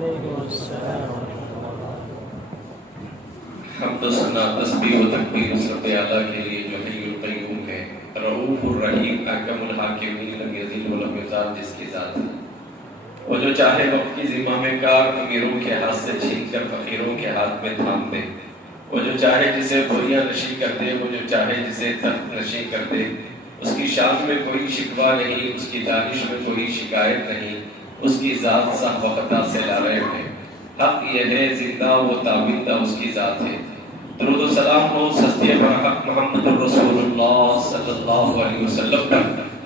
حمد و ثنا تسبیح و تکبیر سب اعلیٰ کے لیے جو حی القیوم ہے، رؤوف الرحیم، احکم الحاکمین، لم یزل ولم یزال، جس کی ذات ہے وہ جو چاہے وقت کی زمام کار امیروں کے ہاتھ سے چھین کر فقیروں کے ہاتھ میں تھام دے، وہ جو چاہے جسے بوریاں نشی کر دے، وہ جو چاہے جسے تخت نشی کر دے، اس کی شان میں کوئی شکوہ نہیں، اس کی دانش میں کوئی شکایت نہیں، اس کی ذات صح و خطا سے لاریب ہے، حق یہ ہے زندہ و تابندہ اس کی ذات ہے۔ درود و سلام ہو ہستی برحق محمد الرسول اللہ صلی اللہ علیہ وسلم پر،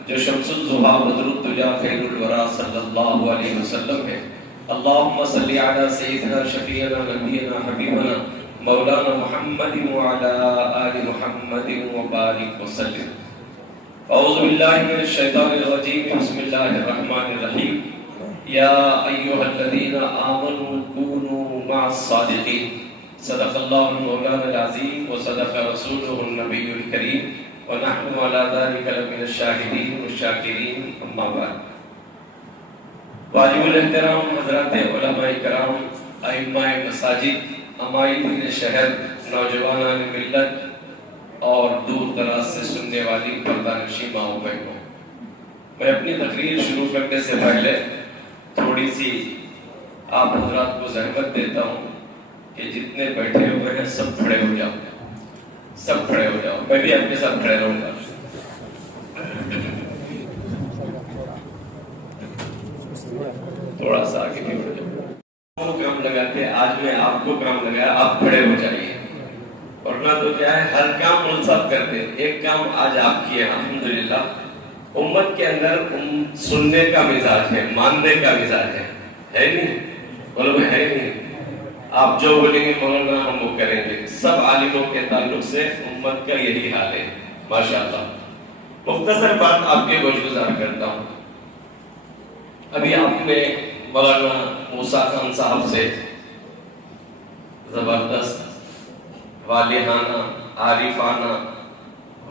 جو شمس الضحیٰ بدر الدجا خیر الورا صلی اللہ علیہ وسلم ہے۔ اللہم صلی علی سیدنا شفیعنا نبینا حبیبنا مولانا محمد وعلی آل محمد وبارک وسلم۔ اعوذ باللہ من الشیطان الرجیم، بسم اللہ الرحمن الرحیم۔ یا ایہا الذین آمنوا کونوا مع الصادقین، صدق اللہ مولانا العظیم وصدق رسولہ النبی الکریم ونحن علی ذلک لمن الشاہدین والشاکرین، اما بعد۔ واجب الاحترام حضرات علماء کرام، ائمہ مساجد، عمائدین شہر، نوجوانان ملت اور دور دراز سے سننے والی پردہ نشین ماؤں بہنوں، میں اپنی تقریر شروع کرنے سے پہلے تھوڑی سی آپ حضرات کو زحمت دیتا ہوں کہ جتنے بیٹھے ہوئے ہیں سب کھڑے ہو جاؤ، سب کھڑے ہو جاؤ، میں بھی آپ کے ساتھ کھڑے رہوں گا۔ تھوڑا سا آگے بھی بڑھ جاؤ، کام لگاتے، آج میں آپ کو کام لگایا، آپ کھڑے ہو جائیے، ورنہ تو کیا ہے ہر کام منصب کرتے، ایک کام آج آپ کیے الحمدللہ۔ امت کے اندر سننے کا مزاج ہے، ماننے کا مزاج ہے نہیں؟ بولو ہے نہیں؟ آپ جو بولیں گے مولانا ہم وہ کریں گے، سب عالموں کے تعلق سے امت کا یہی حال ہے ماشاءاللہ۔ مختصر بات آپ کے گوش گزار کرتا ہوں۔ ابھی آپ نے مولانا موسیٰ خان صاحب سے زبردست والہانہ، عارفانہ،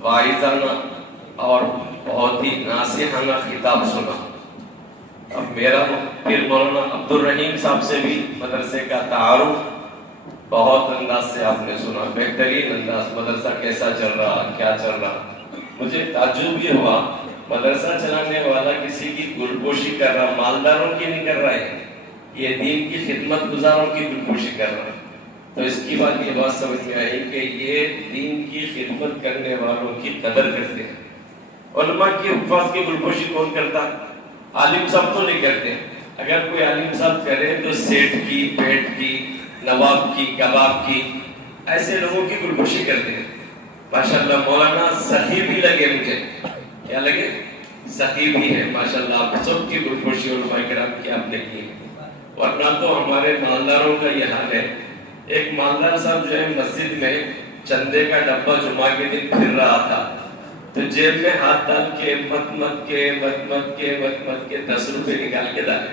واعظانہ اور بہت ہی ناصحانہ خطاب سنا۔ اب میرا پھر مولانا عبد الرحیم صاحب سے بھی مدرسے کا تعارف بہت انداز سے آپ نے سنا، بہترین انداز، مدرسہ کیسا چل رہا، کیا چل رہا۔ مجھے تعجب یہ ہوا مدرسہ چلانے والا کسی کی گلپوشی کر رہا، مالداروں کی نہیں کر رہا ہے، یہ دین کی خدمت گزاروں کی گلپوشی کر رہا۔ تو اس کی بات یہ بات سمجھ میں آئی کہ یہ دین کی خدمت کرنے والوں کی قدر کرتے ہیں۔ علماء کی حفاظ کی گلپوشی کون کرتا؟ عالم صاحب تو نہیں کرتے، اگر کوئی عالم صاحب کرے تو سیٹ کی، پیٹ کی، نواب کی، کباب کی، ایسے لوگوں کی گلپوشی کرتے ہیں۔ ماشاءاللہ مولانا سخی بھی لگے، مجھے کیا لگے؟ سخی بھی ہے ماشاءاللہ۔ آپ سب کی گلپوشی علماء کرام کی آپ نے کی، ورنہ تو ہمارے مالداروں کا یہ حال ہے۔ ایک مالدار صاحب جو ہے مسجد میں چندے کا ڈبہ جمعہ کے دن پھر رہا تھا، تو جیب میں ہاتھ ڈال کے مت کے 10 روپے نکال کے ڈالے،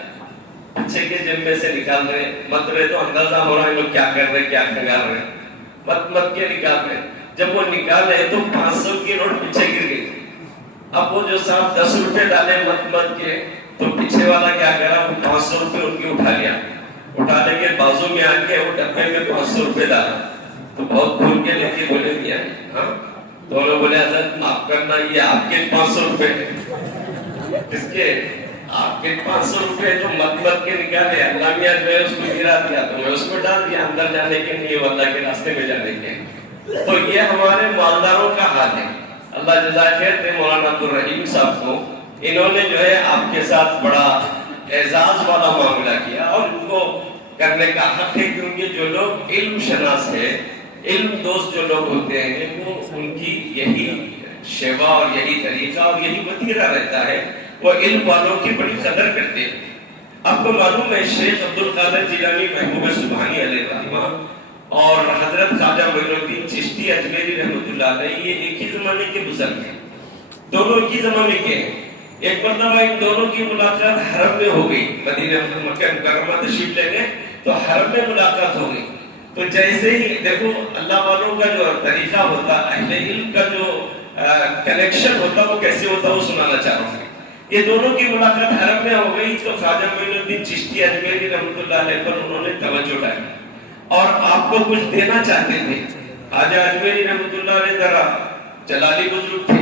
پیچھے کے جیب میں سے نکال رہے، مت رہے تو اندازہ ہو رہا ہے لوگ کیا کر رہے، کیا کھنگال رہے، مت کے نکال رہے۔ جب وہ نکالے تو 500 کی نوٹ پیچھے گر گئی۔ اب وہ جو صاحب 10 روپے ڈالے مت کے، تو پیچھے والا کیا کرا، وہ 500 روپے ان کی اٹھا لیا، اٹھا لے کے بازو میں آ کے وہ ڈبے میں 500 روپے ڈالا، تو بہت کھول کے لے کے بولے میاں، ہاں دونوں بولے حضرت معاف کرنا، یہ آپ کے 500 روپے، اس کے آپ کے 500 روپے جو مت کے نکالے، اللہ میاں جو ہے اس کو گرا دیا، تو میں اس کو ڈال دیا اندر جانے کے لیے، اللہ کے راستے میں جانے کے۔ تو یہ ہمارے مالداروں کا حال ہے۔ اللہ جزائے خیر دے مولانا عبد الرحیم صاحب کو، انہوں نے جو ہے آپ کے ساتھ بڑا اعزاز والا معاملہ کیا، اور ان کو کرنے کا حق ہے، کیونکہ جو لوگ علم شناس ہے، علم دوست جو لوگ ہوتے ہیں، وہ ان کی یہی شیوا اور یہی طریقہ اور یہی وتیرہ رہتا ہے، وہ علم والوں کی بڑی قدر کرتے ہیں۔ آپ کو معلوم ہے شیخ عبد القادر جیلانی محبوب سبحانی علیہ رحمہ اور حضرت خواجہ معین الدین چشتی اجمیری رحمۃ اللہ علیہ، یہ ایک ہی زمانے کے بزرگ ہیں، دونوں ایک ہی زمانے کے ہیں۔ ایک مرتبہ ان دونوں کی ملاقات حرم میں ہو گئی، مدینہ مکہ مکرمہ تشریف لے گئے تو حرم میں ملاقات ہو گئی۔ تو جیسے ہی دیکھو اللہ والوں کا جو طریقہ ہوتا، اہل علم کا جو کنیکشن ہوتا وہ کیسے ہوتا وہ سنانا چاہ رہا ہوں۔ یہ دونوں کی ملاقات حرم میں ہو گئی تو خواجہ معین الدین چشتی اجمیری رحمۃ اللہ علیہ پر انہوں نے توجہ ڈالی اور آپ کو کچھ دینا چاہتے تھے. خواجہ اجمیری رحمۃ اللہ علیہ ذرا جلالی بزرگ تھے،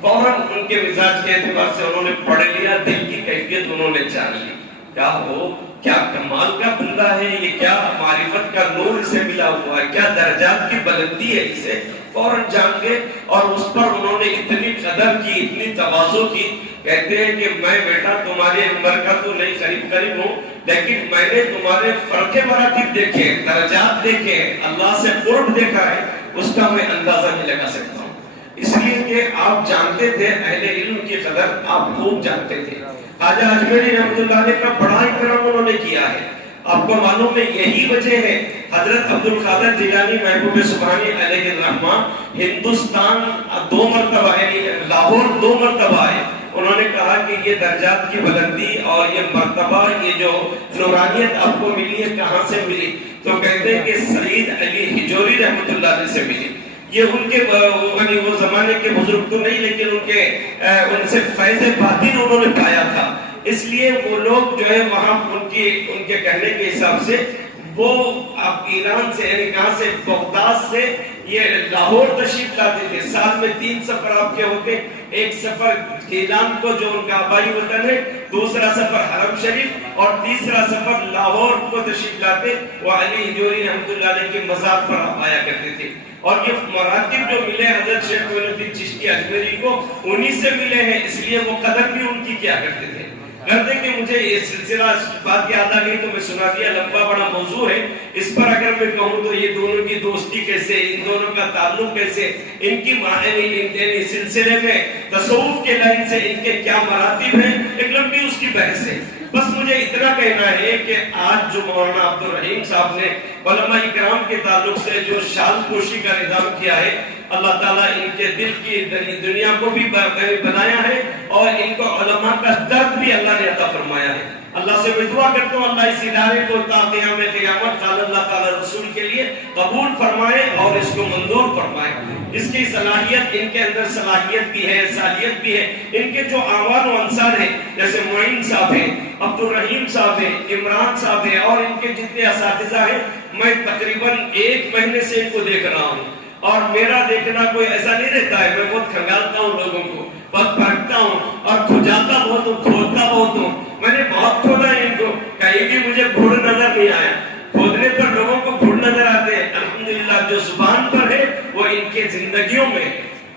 فوراً ان کے مزاج کے اعتبار سے انہوں نے پڑھ لیا، دل کی کیفیت انہوں نے جان لی. کیا ہو، کیا کمال کا بندہ ہے یہ، کیا معرفت کا نور اسے ملا ہوا ہے، کیا درجات کی بلندی ہے اسے. فوراً جان گئے اور اس پر انہوں نے اتنی قدر کی، اتنی تواضع کی. کہتے ہیں کہ میں بیٹا تمہارے عمر کا تو نہیں قریب ہوں، لیکن میں نے تمہارے فرق مراتب دیکھے، درجات دیکھے، اللہ سے قرب دیکھا ہے، اس کا میں اندازہ نہیں لگا سکتا ہوں. اس لیے کہ آپ جانتے تھے اہل علم کی قدر، آپ خوب جانتے تھے. خواجہ اجمیری رحمۃ اللہ علیہ کا بڑا اکرام انہوں نے کیا ہے. آپ کو معلوم ہے یہی وجہ ہے حضرت عبد القادر جیلانی محبوب سبحانی علیہ الرحمہ ہندوستان 2 مرتبہ یعنی لاہور 2 مرتبہ آئے. انہوں نے کہا کہ یہ درجات کی بلندی اور یہ مرتبہ، یہ جو نورانیت آپ کو ملی ہے کہاں سے ملی؟ تو کہتے ہیں کہ سعید علی ہجوری رحمۃ اللہ علیہ سے ملی. یہ ان کے وہ زمانے کے بزرگ تو نہیں، لیکن ان سے فیض باطن انہوں نے پایا تھا. اس لیے وہ لوگ جو ہے وہاں ان کے کہنے کے حساب سے وہ آپ ایران سے یعنی کہاں سے، بغداد سے یہ لاہور تشریف لاتے تھے. سال میں 3 سفر آپ کے ہوتے، ایک سفر گیلان کو جو ان کا آبائی وطن ہے، دوسرا سفر حرم شریف اور تیسرا سفر لاہور کو تشریف لاتے. وہ علی ہجوری رحمۃ اللہ علیہ کی مزار پر آپ آیا کرتے تھے. اور یہ مراتب جو ملے حضرت شیخ معین الدین چشتی اجمیری کو انہی سے ملے ہیں، اس لیے وہ قدر بھی ان کی کیا کرتے تھے. کرتے کہ مجھے یہ سلسلہ بات یاد آ گئی تو میں سنا دیا، لمبا بڑا موضوع ہے. اس پر اگر میں کہوں تو یہ دونوں کی دوستی کیسے، ان دونوں کا تعلق کیسے، ان کی معنی سلسلے میں تصوف کے لائن سے ان کے کیا مراتب ہیں، ایک لمبی اس کی بحث ہے. بس مجھے اتنا کہنا ہے کہ آج جو مولانا عبد الرحیم صاحب نے علماء اکرام کے تعلق سے جو شال پوشی کا نظام کیا ہے، اللہ تعالیٰ ان کے دل کی دنیا کو بھی بنایا ہے اور ان کو علماء کا درد بھی اللہ نے عطا فرمایا ہے. اللہ سے میں دعا کرتا ہوں اللہ اس ادارے کو تا قیام قیامت قال اللہ تعالیٰ رسول کے لیے قبول فرمائے اور اس کو منظور فرمائے. اس کی صلاحیت، ان کے اندر صلاحیت بھی ہے، صلاحیت بھی ہے. ان کے جو اعوان و انصار ہیں جیسے معین صاحب ہیں، عبد الرحیم صاحب ہیں، عمران صاحب ہیں اور ان کے جتنے اساتذہ ہیں، میں تقریباً 1 مہینے سے ان کو دیکھ رہا ہوں. اور میرا دیکھنا کوئی ایسا نہیں رہتا ہے، میں بہت کھنگالتا ہوں لوگوں کو، بہت پرکھتا ہوں اور کھجاتا بہت ہوں، کھودتا بہت ہوں. میں نے بہت کھودا ہے ان کو، کہیں بھی مجھے بھوڑ نظر نہیں آیا. کھودنے پر لوگوں کو بھوڑ نظر آتے ہیں. الحمدللہ جو زبان پر ہے وہ ان کے زندگیوں میں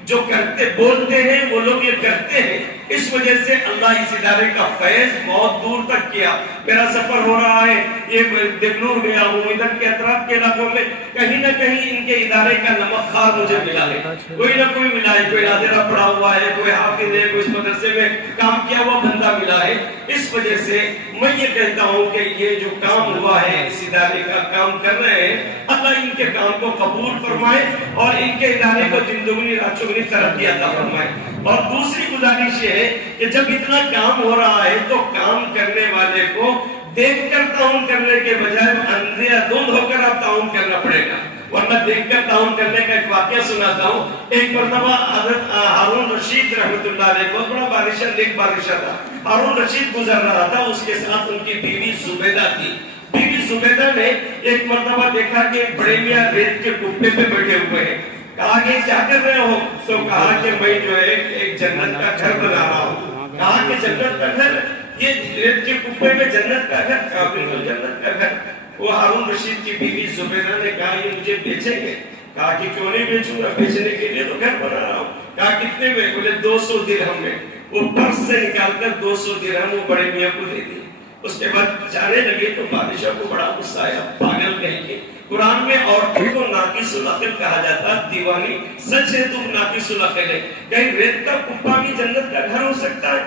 جو کرتے بولتے ہیں وہ لوگ یہ کرتے ہیں. اس وجہ سے اللہ اس ادارے کا فیض بہت دور تک کیا. میرا سفر ہو رہا ہے، یہ دگلور گیا ہوں، ادھر کے اطراف کے علاقوں میں کہیں نہ کہیں ان کے ادارے کا نمک خوار مجھے ملا ہے. کوئی نہ کوئی ملا ہے، کوئی ناظرہ پڑا ہوا ہے، کوئی حافظ ہے، کوئی اس مدرسے میں کام کیا ہوا بندہ ملا ہے. اس وجہ سے میں یہ کہتا ہوں کہ یہ جو کام ہوا ہے، اس ادارے کا کام کر رہے ہیں، اللہ ان کے کام کو قبول فرمائے اور ان کے ادارے کو زندگی راچوگنی ترقی عطا فرمائے. اور دوسری گزارش یہ ہے کہ جب اتنا کام ہو رہا ہے تو کام کرنے والے کو دیکھ کر تعاون کرنے کے بجائے اندھے دھند ہو کر آپ تعاون کرنا پڑے گا. ورنہ دیکھ کر تعاون کرنے کا ایک واقعہ سناتا ہوں. ایک مرتبہ حضرت ہارون رشید رحمۃ اللہ علیہ بہت بڑا بادشاہ، نیک بادشاہ تھا. ہارون رشید گزر رہا تھا، اس کے ساتھ ان کی بیوی زبیدہ تھی. بیوی زبیدہ نے ایک مرتبہ دیکھا کہ بڑے میاں ریت کے کپڑے پہ بیٹھے ہوئے ہیں. کہا کہ کیا کر رہے ہو؟ تو کہا کہ میں جو ہے ایک جنت کا گھر بنا رہا ہوں. کہا کہ جنت کا گھر، یہ ریت کے کپڑے میں جنت کا گھر؟ کہا بالکل جنت کا گھر. وہ ہارون رشید کی بیوی زبیدہ نے کہا یہ مجھے بیچیں گے؟ کہا کہ کیوں نہیں بیچوں گا، بیچنے کے لیے تو گھر بنا رہا ہوں. کہا کتنے میں؟ بولے 200 درہم میں. وہ پرس سے نکال کر 200 درہم وہ بڑے میاں کو دے دی. اس کے بعد جانے لگے تو بادشاہ کو بڑا غصہ آیا، پاگل کہیں گے. قرآن میں عورتوں کو ناقص العقل کہا جاتا، دیوانی. سچ ہے تم ناقص العقل ہے. کہیں ریت کا کپڑا بھی جنت کا گھر ہو سکتا ہے؟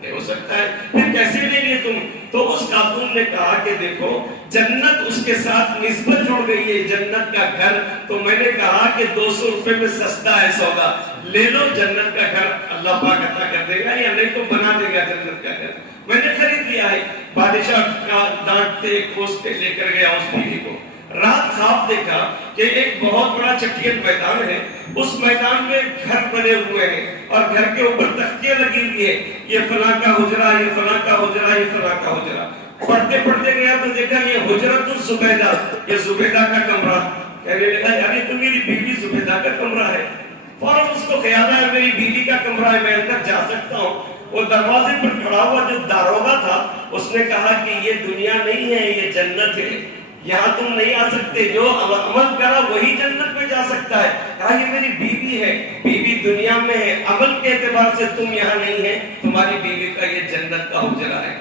نہیں ہو سکتا ہے. پھر کیسے لے لیے تم؟ تو اس خاتون نے کہا کہ دیکھو جنت اس کے ساتھ نسبت جڑ گئی ہے، جنت کا گھر. تو میں نے کہا کہ 200 روپے میں سستا ہے سودا، لے لو جنت کا گھر اللہ پاک عطا کر دے گا، یا نہیں تو بنا دے گا جنت کا گھر. میں نے خرید لیا ہے. بادشاہ کا ڈانٹتے کوستے لے کر گیا اس بیوی کو. رات خواب دیکھا کہ ایک بہت بڑا چٹیل میدان ہے، اس میدان میں گھر بنے ہوئے ہیں اور گھر کے اوپر تختیاں لگی ہوئی ہے، یہ فلاں کا حجرہ، یہ فلاں کا حجرہ، یہ فلاں کا حجرہ۔ پڑھتے پڑھتے گیا تو دیکھا یہ حجرۃ الزبیدہ، یہ زبیدہ کا کمرہ۔ کہنے لگا یعنی تو میری بیوی زبیدہ کا کمرہ ہے۔ فوراً اس کو خیال ہے میری بیوی کا کمرہ ہے، میں اندر جا سکتا ہوں۔ وہ دروازے پر کھڑا ہوا جو داروغہ تھا اس نے کہا کہ یہ دنیا نہیں ہے، یہ جنت ہے، یہاں تم نہیں آ سکتے، جو عمل کرا وہی جنت میں جا سکتا ہے۔ کہا یہ میری بیوی ہے، بیوی دنیا میں ہے، عمل کے اعتبار سے تم یہاں نہیں ہے، تمہاری بیوی کا یہ جنت کا حجرہ ہے۔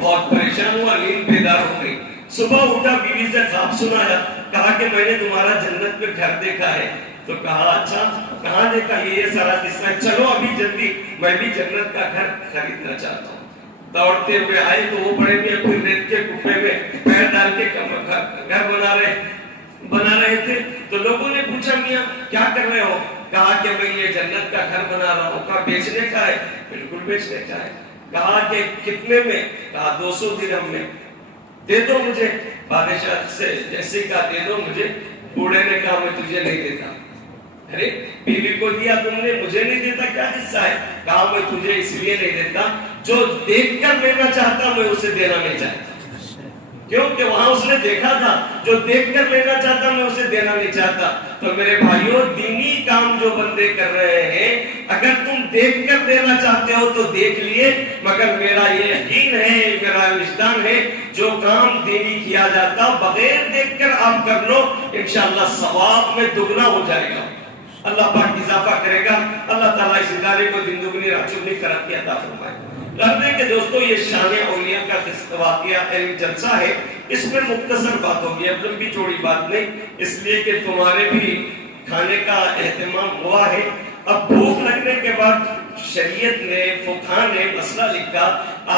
بہت پریشان ہوا، نیند بیدار ہو گئی۔ صبح اٹھا، بیوی سے خواب سنایا، کہا کہ میں نے تمہارا جنت میں گھر دیکھا ہے۔ تو کہا اچھا کہاں دیکھا؟ یہ سارا قصہ ہے، چلو ابھی جلدی، میں بھی جنت کا گھر خریدنا چاہتا ہوں۔ دوڑتے ہوئے آئے تو وہ بڑے میاں کوئی ریت کے کپے میں پیر ڈال کے گھر بنا رہے تھے۔ تو لوگوں نے پوچھا میاں کیا کر رہے ہو؟ کہا کہ میں یہ جنت کا گھر بنا رہا ہوں۔ کہا بیچنے کا ہے؟ بالکل بیچنے کا ہے۔ کہا کہ کتنے میں؟ کہا 200 درہم میں۔ دے دو مجھے۔ بادشاہ سے جیسے کہا دے دو مجھے، بوڑھے نے کہا میں تجھے نہیں دیتا۔ ارے بیوی کو دیا تم نے، مجھے نہیں دیتا، کیا حصہ ہے؟ کہا میں تجھے اس لیے نہیں دیتا، جو دیکھ کر لینا چاہتا میں اسے دینا نہیں چاہتا۔ کیونکہ وہاں اس نے دیکھا تھا، جو دیکھ کر لینا چاہتا میں اسے دینا نہیں چاہتا۔ تو میرے بھائیوں، دینی کام جو بندے کر رہے ہیں، اگر تم دیکھ کر دینا چاہتے ہو تو دیکھ لیے، مگر میرا یہ یقین ہے، میرا وجدان ہے، جو کام دینی کیا جاتا بغیر دیکھ کر آپ کر لو، انشاءاللہ ثواب میں دگنا ہو جائے گا، اللہ پاک اضافہ کرے گا۔ اللہ تعالیٰ اس ادارے کو دن دگنی رات چگنی ترقی عطا فرمائے۔ لگتے کہ دوستو یہ شان اولیاء کا واقعہ جلسہ ہے، اس میں مختصر بات ہوگی، اب لمبی چوڑی بات نہیں، اس لیے کہ تمہارے بھی کھانے کا اہتمام ہوا ہے۔ اب بھوک لگنے کے بعد شریعت نے، فقہا نے مسئلہ لکھا،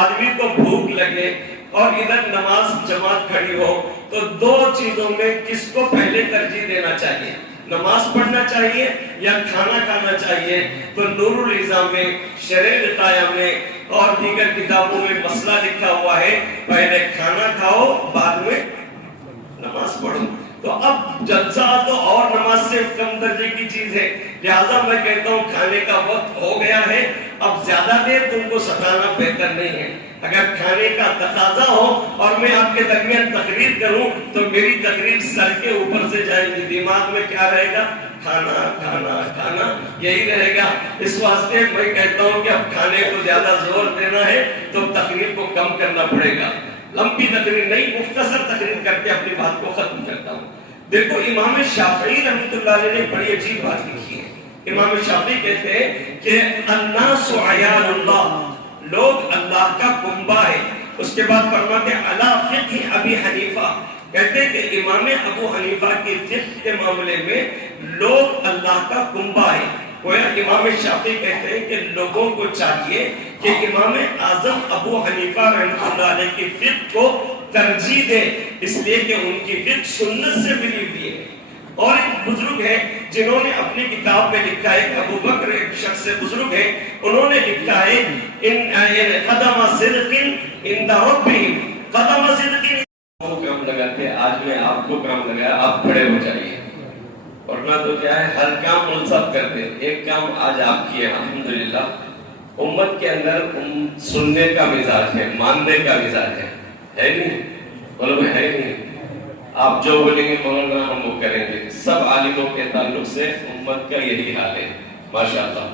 آدمی کو بھوک لگے اور ادھر نماز جماعت کھڑی ہو تو دو چیزوں میں کس کو پہلے ترجیح دینا چاہیے؟ نماز پڑھنا چاہیے یا کھانا کھانا چاہیے؟ تو نور النظام میں، شرح العطایہ میں اور دیگر کتابوں میں مسئلہ لکھا ہوا ہے، پہلے کھانا کھاؤ بعد میں نماز پڑھو۔ تو اب جلسہ تو اور نماز سے کم درجے کی چیز ہے، لہٰذا میں کہتا ہوں کھانے کا وقت ہو گیا ہے، اب زیادہ دیر تم کو ستانا بہتر نہیں ہے۔ اگر کھانے کا تقاضا ہو اور میں آپ کے درمیان تقریر کروں تو میری تقریر سر کے اوپر سے جائے گی، دماغ میں کیا رہے گا؟ کھانا کھانا کھانا، یہی رہے گا۔ اس واسطے میں کہتا ہوں کہ اب کھانے کو زیادہ زور دینا ہے تو تقریر کو کم کرنا پڑے گا۔ لمبی تقریر نہیں، مختصر تقریر کر کے اپنی بات کو ختم کرتا ہوں۔ دیکھو امام شافعی رحمۃ اللہ علیہ نے بڑی عجیب بات لکھی ہے۔ امام شافعی کہتے ہیں کہ الناس عیال اللہ، لوگ اللہ کا کنبہ ہے۔ اس کے بعد فرماتے ہیں علی فقہ ابی حنیفہ، کہتے ہیں کہ امام ابو حنیفہ کی فقہ کے معاملے میں لوگ اللہ کا کنبہ ہے۔ گویا امام شافعی کہتے ہیں کہ لوگوں کو چاہیے کہ امام اعظم ابو حنیفہ رحمۃ اللہ علیہ کی فقہ کو ترجیح دے، اس لیے کہ ان کی فقہ سنت سے ملی ہوئی ہے۔ اور ایک بزرگ ہے جنہوں نے اپنی کتاب میں لکھا ہے، ابو بکر ایک شخص بزرگ ہے، انہوں نے لکھا ہے قدم صدق عند ربہم، قدم صدق کام لگاتے ہیں۔ آج میں آپ کو کام لگایا، آپ کھڑے ہو جائیے، ورنہ تو کیا ہے ہر کام منصب کرتے ہیں۔ ایک کام آج آپ کیے الحمدللہ۔ امت کے اندر سننے کا مزاج ہے، ماننے کا مزاج ہے نہیں؟ بولو ہے نہیں؟ آپ جو بولیں گے مولانا ہم وہ کریں گے۔ سب عالموں کے تعلق سے امت کا یہی حال ہے ماشاءاللہ۔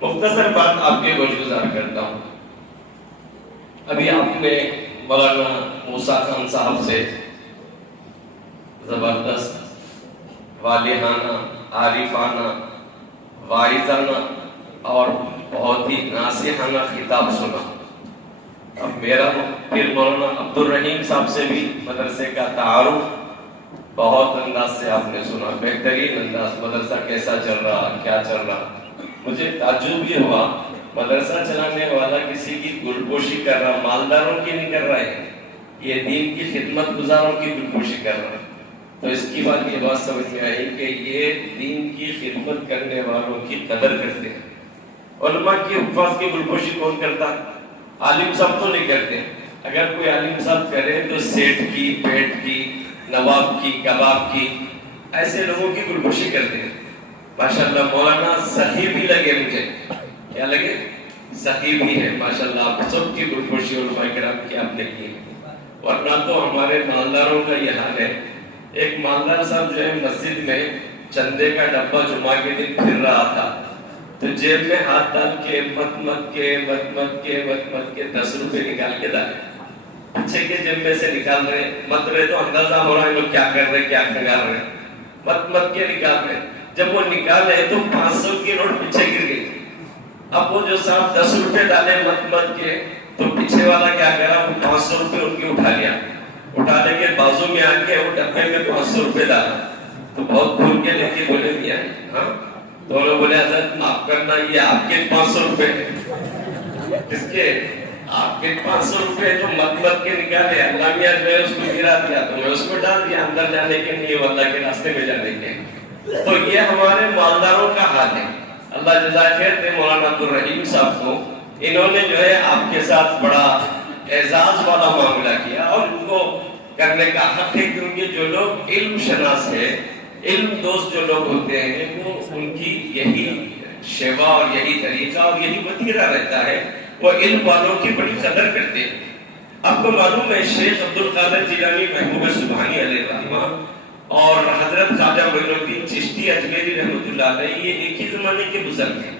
مختصر بات آپ کے گزار کرتا ہوں۔ ابھی آپ نے مولانا موسیٰ خان صاحب سے زبردست والہانہ، عارفانہ، واعظانہ اور بہت ہی ناصحانہ خطاب سنا۔ اب میرا پھر مولانا عبد الرحیم صاحب سے بھی مدرسے کا تعارف بہت انداز سے آپ نے سنا، بہترین انداز، مدرسہ کیسا چل رہا، کیا چل رہا۔ مجھے تعجب بھی ہوا، مدرسہ چلانے والا کسی کی گلپوشی کر رہا، مالداروں کی نہیں کر رہا ہے، یہ دین کی خدمت گزاروں کی گلپوشی کر رہا ہے۔ تو اس کی بات یہ بات سمجھ میں آئی کہ یہ دین کی خدمت کرنے والوں کی قدر کرتے ہیں۔ علماء کی حفاظ کی گلپوشی کون کرتا؟ عالم صاحب تو نہیں کرتے۔ اگر کوئی عالم صاحب کرے تو سیٹ کی، پیٹ کی، نواب کی، کباب کی، ایسے لوگوں کی گلپوشی کرتے ہیں۔ ماشاءاللہ مولانا صحیح بھی لگے مجھے، کیا لگے؟ سخی بھی ہے ماشاءاللہ. آپ سب کی خوشی علماء کرام کی آپ نے کی. ورنہ تو ہمارے مالداروں کا یہ حال ہے. ایک مالدار صاحب جو ہے مسجد میں چندے کا ڈبہ جمعہ کے دن پھر رہا تھا تو جیب میں ہاتھ ڈال کے مت کے 10 روپے نکال کے ڈالے. پیچھے کے جیب میں سے نکال رہے مت رہے تو اندازہ ہو رہا ہے لوگ کیا کر رہے کیا کھنگال رہے. مت کے نکال رہے. جب وہ نکالے تو 500 کی نوٹ پیچھے گر گئی. اب وہ جو صاحب 10 روپے ڈالے مت کے تو پیچھے والا کیا کرا, وہ 500 روپے ان کی اٹھا لیا. اٹھا لے کے بازو میں آ کے وہ ڈبے میں 500 روپے ڈالا. تو بہت کھول کے لے کے بولے میاں ہاں. تو انہوں نے بولے حضرت معاف کرنا یہ آپ کے 500 روپے. کس کے؟ آپ کے 500 روپے جو مت کے نکالے اللہ میاں جو ہے اس کو گرا دیا تو میں اس کو ڈال دیا اندر جانے کے نہیں اللہ کے راستے میں جانے کے. تو یہ ہمارے مالداروں کا حال ہے. اللہ جزائے خیر دے مولانا عبدالرحیم صاحب کو. انہوں نے جو ہے آپ کے ساتھ بڑا اعزاز والا معاملہ کیا اور ان کو کرنے کا حق ہے کیونکہ جو لوگ علم شناس ہے علم دوست جو لوگ ہوتے ہیں وہ ان کی یہی شیوا اور یہی طریقہ اور یہی وتیرہ رہتا ہے. وہ علم والوں کی بڑی قدر کرتے ہیں. آپ کو معلوم ہے شیخ عبدالقادر جیلانی محبوب سبحانی علیہ رحمہ اور حضرت خواجہ معین الدین چشتی اجمیری رحمۃ اللہ علیہ یہ ایک ہی زمانے کے بزرگ ہیں.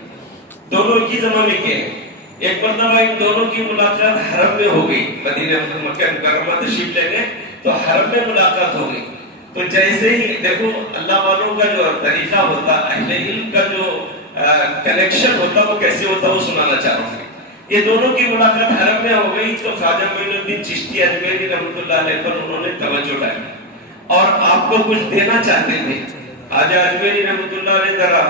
دونوں ایک ہی زمانے کے ہیں. ایک مرتبہ ان دونوں کی ملاقات حرم میں ہو گئی. مدینہ مکہ مکرمہ تشریف لے گئے تو حرم میں ملاقات ہو گئی. تو جیسے ہی دیکھو اللہ والوں کا جو طریقہ ہوتا اہل علم کا جو کنیکشن ہوتا وہ کیسے ہوتا وہ سنانا چاہ رہا ہوں. یہ دونوں کی ملاقات حرم میں ہو گئی تو خواجہ معین الدین چشتی اجمیری رحمۃ اللہ علیہ پر انہوں نے توجہ ڈالی اور آپ کو کچھ دینا چاہتے تھے. خواجہ اجمیری رحمۃ اللہ علیہ ذرا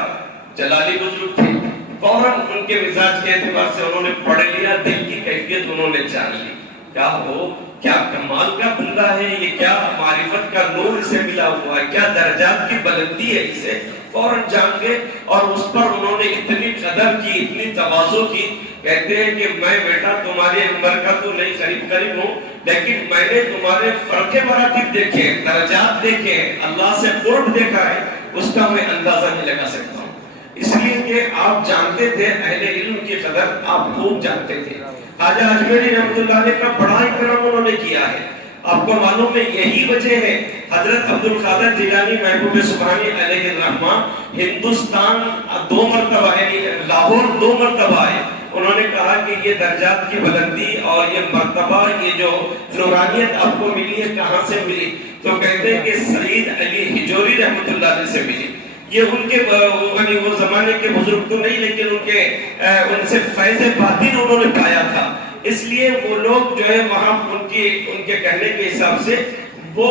جلالی بزرگ تھے. فوراً ان کے مزاج کے اعتبار سے انہوں نے پڑھ لیا. دل کی کیفیت انہوں نے جان لی. کیا ہو کیا کمال کا بندہ ہے یہ, کیا معرفت کا نور اسے ملا ہوا ہے, کیا درجات کی بلندی ہے اسے. فوراً جان گئے اور اس پر انہوں نے اتنی قدر کی اتنی تواضع کی. کہتے ہیں کہ میں بیٹا تمہارے عمر کا تو نہیں قریب ہوں لیکن میں نے تمہارے فرق مراتب دیکھے درجات دیکھے اللہ سے قرب دیکھا ہے اس کا میں اندازہ نہیں لگا سکتا ہوں. اس لیے کہ آپ جانتے تھے اہل علم کی قدر آپ خوب جانتے تھے. خواجہ اجمیری رحمۃ اللہ علیہ کا بڑا اکرام انہوں نے کیا ہے. آپ کو معلوم ہے یہی وجہ ہے حضرت عبدالقادر جیلانی محبوب سبحانی علیہ الرحمہ ہندوستان 2 مرتبہ یعنی لاہور 2 مرتبہ آئے. انہوں نے کہا کہ یہ درجات کی بلندی اور یہ مرتبہ یہ جو نورانیت آپ کو ملی ہے کہاں سے ملی. تو کہتے ہیں کہ سعید علی ہجوری رحمۃ اللہ علیہ سے ملی. یہ ان کے وہ زمانے کے بزرگ تو نہیں لیکن ان سے فیض باطن انہوں نے پایا تھا. اس لیے وہ لوگ جو ہے وہاں ان کے کہنے کے حساب سے وہ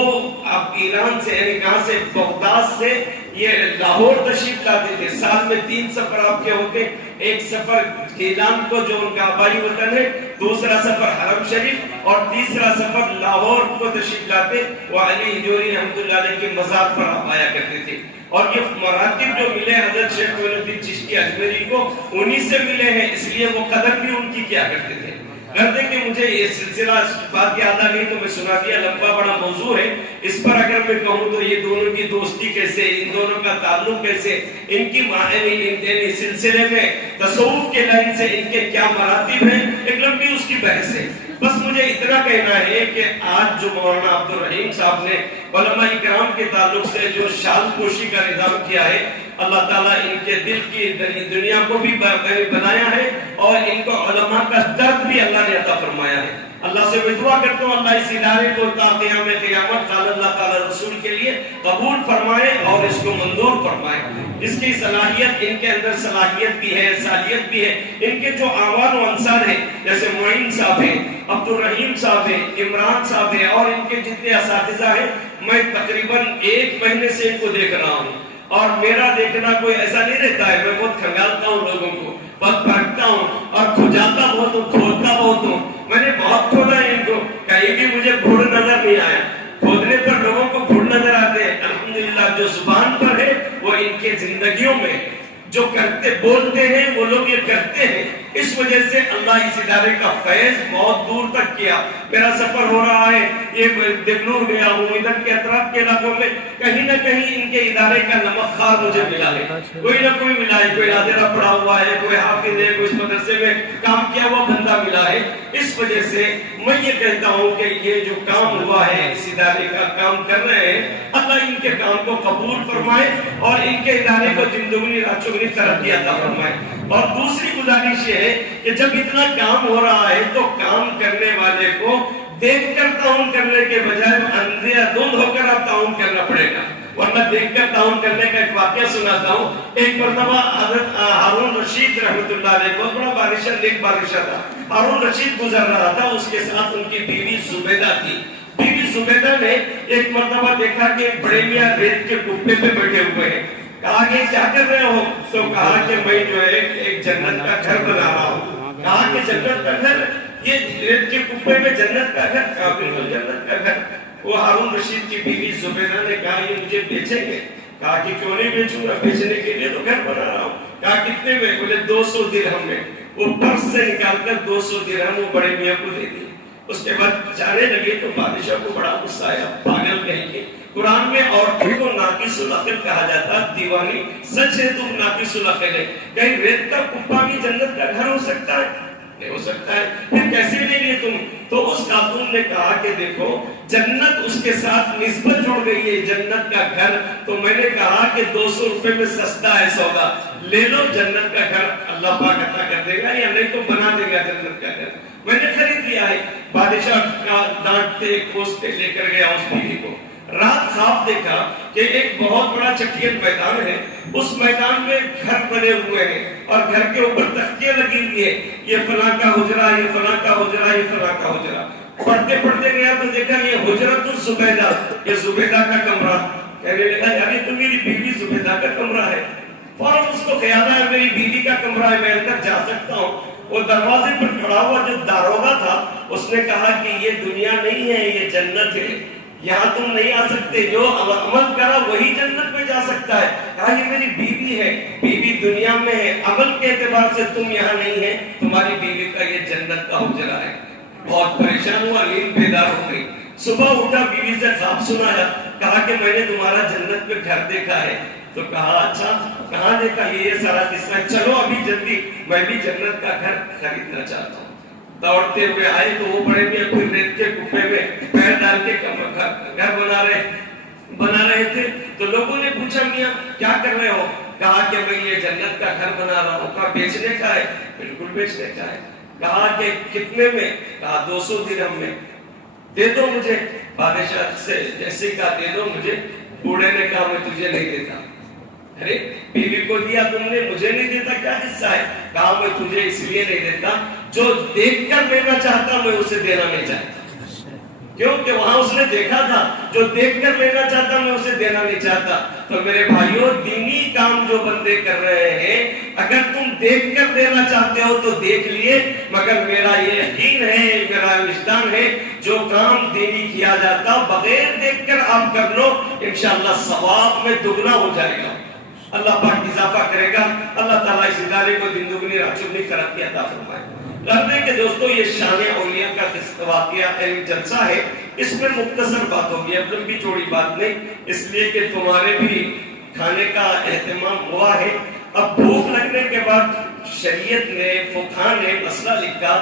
آپ ایران سے یعنی کہاں سے بغداد سے یہ لاہور تشریف لاتے تھے. سال میں 3 سفر آپ کے ہوتے. ایک سفر ایران کو جو ان کا آبائی وطن ہے, دوسرا سفر حرم شریف اور تیسرا سفر لاہور کو تشریف لاتے. وہ علی ہجوری رحمۃ اللہ علیہ کی مزار پر آپ آیا کرتے تھے. اور یہ مراتب جو ملے حضرت شیخ معین الدین چشتی اجمیری کو انہی سے ملے ہیں. اس لیے وہ قدر بھی ان کی کیا کرتے تھے. کرتے کہ مجھے یہ سلسلہ بات یاد آ گئی تو میں سنا دیا. لمبا بڑا موضوع ہے. اس پر اگر میں کہوں تو یہ دونوں کی دوستی کیسے, ان دونوں کا تعلق کیسے, ان کی معنی سلسلے میں تصوف کے لائن سے ان کے کیا مراتب ہیں, ایک لمبی اس کی بحث ہے. بس مجھے اتنا کہنا ہے کہ آج جو مولانا عبدالرحیم صاحب نے علماء اکرام کے تعلق سے جو شال پوشی کا نظام کیا ہے اللہ تعالیٰ ان کے دل کی دنیا کو بھی بنایا ہے اور ان کو علماء کا درد بھی اللہ نے عطا فرمایا ہے. اللہ سے میں دعا کرتا ہوں اللہ اس ادارے کو تا قیام قیامت قال اللہ تعالیٰ رسول کے لیے قبول فرمائے اور اس کو منظور فرمائے. اس کی صلاحیت ان کے اندر صلاحیت بھی ہے, صلاحیت بھی ہے. ان کے جو آوان و انصار ہیں جیسے معین صاحب ہیں, عبدالرحیم صاحب ہیں, عمران صاحب ہیں اور ان کے جتنے اساتذہ ہیں, میں تقریباً 1 مہینے سے ان کو دیکھ رہا ہوں اور میرا دیکھنا کوئی ایسا نہیں رہتا ہے. میں بہت کھنگالتا ہوں لوگوں کو, بہت پھٹتا ہوں اور کھجاتا بہت ہوں, کھودتا بہت ہوں. میں نے بہت کھودا ہے ان کو, کہیں بھی مجھے بھوڑ نظر نہیں آیا. کھودنے پر لوگوں کو بھوڑ نظر آتے ہیں. الحمدللہ جو زبان پر ہے وہ ان کے زندگیوں میں جو کرتے بولتے ہیں وہ لوگ یہ کرتے ہیں. اس وجہ سے اللہ اس ادارے کا فیض بہت دور تک کیا. میرا سفر ہو رہا ہے, یہ دبنور گیا ہوں, ادھر کے اطراف کے علاقوں میں کہیں نہ کہیں ان کے ادارے کا نمک خوار مجھے ملا ہے, کوئی نہ کوئی ملا ہے, کوئی ناظرہ پڑھا ہوا ہے, کوئی حافظ ہے, کوئی اس مدرسے میں کام کیا ہوا بندہ ملا ہے. اس وجہ سے میں یہ کہتا ہوں کہ یہ جو کام ہوا ہے, اس ادارے کا کام کر رہے ہیں, اللہ ان کے کام کو قبول فرمائے اور ان کے ادارے کو دن دگنی رات چگنی ترقی عطا فرمائے. اور دوسری گزارش یہ ہے کہ جب اتنا کام ہو رہا ہے تو کام کرنے والے کو دیکھ کر تعاون کرنے کے بجائے اندھے دھند ہو کر اب تعاون کرنا پڑے گا. ورنہ دیکھ کر تعاون کرنے کا ایک واقعہ سناتا ہوں. ایک مرتبہ حضرت ہارون رشید رحمۃ اللہ علیہ بہت بڑا بادشاہ, نیک بادشاہ تھا. ہارون رشید گزر رہا تھا, اس کے ساتھ ان کی بیوی زبیدہ تھی. بیوی زبیدہ نے ایک مرتبہ دیکھا کہ بڑے میاں ریت کے کپڑے پہ بیٹھے ہوئے ہیں. کہا کہ کیا کر رہے ہو؟ تو کہا کہ میں جو ہے ایک جنت کا گھر بنا رہا ہوں. کہا کہ جنت کا گھر, یہ ریت کے کپڑے میں جنت کا گھر؟ کہا بالکل جنت کا گھر. وہ ہارون رشید کی بیوی زبیدہ نے کہا یہ مجھے بیچیں گے؟ کہا کہ کیوں نہیں بیچوں گا, بیچنے کے لیے تو گھر بنا رہا ہوں. کہا کتنے میں؟ بولے 200 درہم میں. وہ پرس سے نکال کر 200 درہم وہ بڑے میاں کو دے دی. اس کے بعد جانے لگے تو بادشاہ کو بڑا غصہ آیا, پاگل کہیں گے. قرآن میں عورتوں کو ناقص العقل کہا جاتا, دیوانی. سچ ہے تم ناقص العقل ہے. کہیں ریت کا کپڑا بھی جنت کا گھر ہو سکتا ہے؟ نہیں ہو سکتا ہے. پھر کیسے لے لیے تم؟ تو اس خاتون نے کہا کہ دیکھو جنت اس کے ساتھ نسبت جڑ گئی ہے, جنت کا گھر. تو میں نے کہا کہ 200 روپے میں سستا ہے سودا, لے لو, جنت کا گھر اللہ پاک عطا کر دے گا, یا نہیں تو بنا دے گا جنت کا گھر. میں نے خرید لیا ہے. بادشاہ کا ڈانٹتے کوستے لے کر گیا اس بیوی کو. رات خواب دیکھا کہ ایک بہت بڑا چٹیل میدان ہے, اس میدان میں گھر بنے ہوئے ہیں اور گھر کے اوپر تختیاں لگی ہوئی ہیں, یہ فلاں کا حجرہ, یہ فلاں کا حجرہ, یہ فلاں کا حجرہ. پڑھتے پڑھتے گیا تو دیکھا یہ حجرۃ الزبیدہ, یہ زبیدہ کا کمرہ. کہنے لگا یار یہ تو میری بیوی زبیدہ کا کمرہ ہے. فوراً اس کو خیال آیا میری بیوی کا کمرہ ہے, میں اندر جا سکتا ہوں. وہ دروازے پر کھڑا ہوا جو داروغہ تھا اس نے کہا کہ یہ دنیا نہیں ہے, یہ جنت ہے, یہاں تم نہیں آ سکتے, جو عمل کرا وہی جنت میں جا سکتا ہے. کہا یہ میری بیوی ہے, بیوی دنیا میں ہے, عمل کے اعتبار سے تم یہاں نہیں ہے, تمہاری بیوی کا یہ جنت کا حجرہ ہے. بہت پریشان ہوا, نیند بیدار ہو گئی. صبح اٹھا, بیوی سے خواب سنایا, کہا کہ میں نے تمہارا جنت میں گھر دیکھا ہے. تو کہا اچھا کہاں دیکھا؟ یہ سارا قصہ, چلو ابھی جلدی, میں بھی جنت کا گھر خریدنا چاہتا ہوں. دوڑتے ہوئے آئے تو وہ بڑے میاں کوئی ریت کے کپڑے میں پیر ڈال کے گھر بنا رہے تھے. تو لوگوں نے پوچھا میاں کیا کر رہے ہو؟ کہا کہ میں یہ جنت کا گھر بنا رہا ہوں. کہا بیچنے کا ہے؟ بالکل بیچنے کا ہے. کہا کہ کتنے میں؟ کہا 200 درہم میں. دے دو مجھے. بادشاہ سے جیسے کہا دے دو مجھے, بوڑھے نے کہا میں تجھے نہیں دیتا. ارے بیوی کو دیا تم نے, مجھے نہیں دیتا, کیا حصہ ہے؟ کہا میں تجھے اس لیے نہیں دیتا, جو دیکھ کر لینا چاہتا میں اسے دینا نہیں چاہتا. کیونکہ وہاں اس نے دیکھا تھا, جو دیکھ کر لینا چاہتا میں اسے دینا نہیں چاہتا. تو میرے بھائیوں, دینی کام جو بندے کر رہے ہیں, اگر تم دیکھ کر دینا چاہتے ہو تو دیکھ لیے, مگر میرا یہ یقین ہے, میرا وجدان ہے, جو کام دینی کیا جاتا بغیر دیکھ کر آپ کر لو, انشاءاللہ ثواب میں دگنا ہو جائے گا. اللہ پاک اضافہ کرے گا. اللہ تعالیٰ اس ادارے کو دن دگنی رات چگنی ترقی عطا فرمائے. لگتے کہ دوستو یہ شان اولیاء کا واقعہ جلسہ ہے, اس میں مختصر بات ہوگی, اب لمبی چوڑی بات نہیں, اس لیے کہ تمہارے بھی کھانے کا اہتمام ہوا ہے. اب بھوک لگنے کے بعد شریعت نے, فقہا نے مسئلہ لکھا,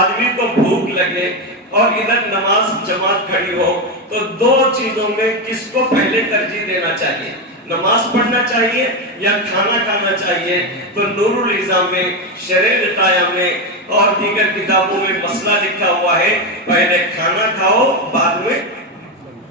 آدمی کو بھوک لگے اور ادھر نماز جماعت کھڑی ہو تو دو چیزوں میں کس کو پہلے ترجیح دینا چاہیے؟ نماز پڑھنا چاہیے یا کھانا کھانا چاہیے؟ تو نور النظام میں, شرح غطایہ میں اور دیگر کتابوں میں مسئلہ لکھا ہوا ہے, پہلے کھانا کھاؤ بعد میں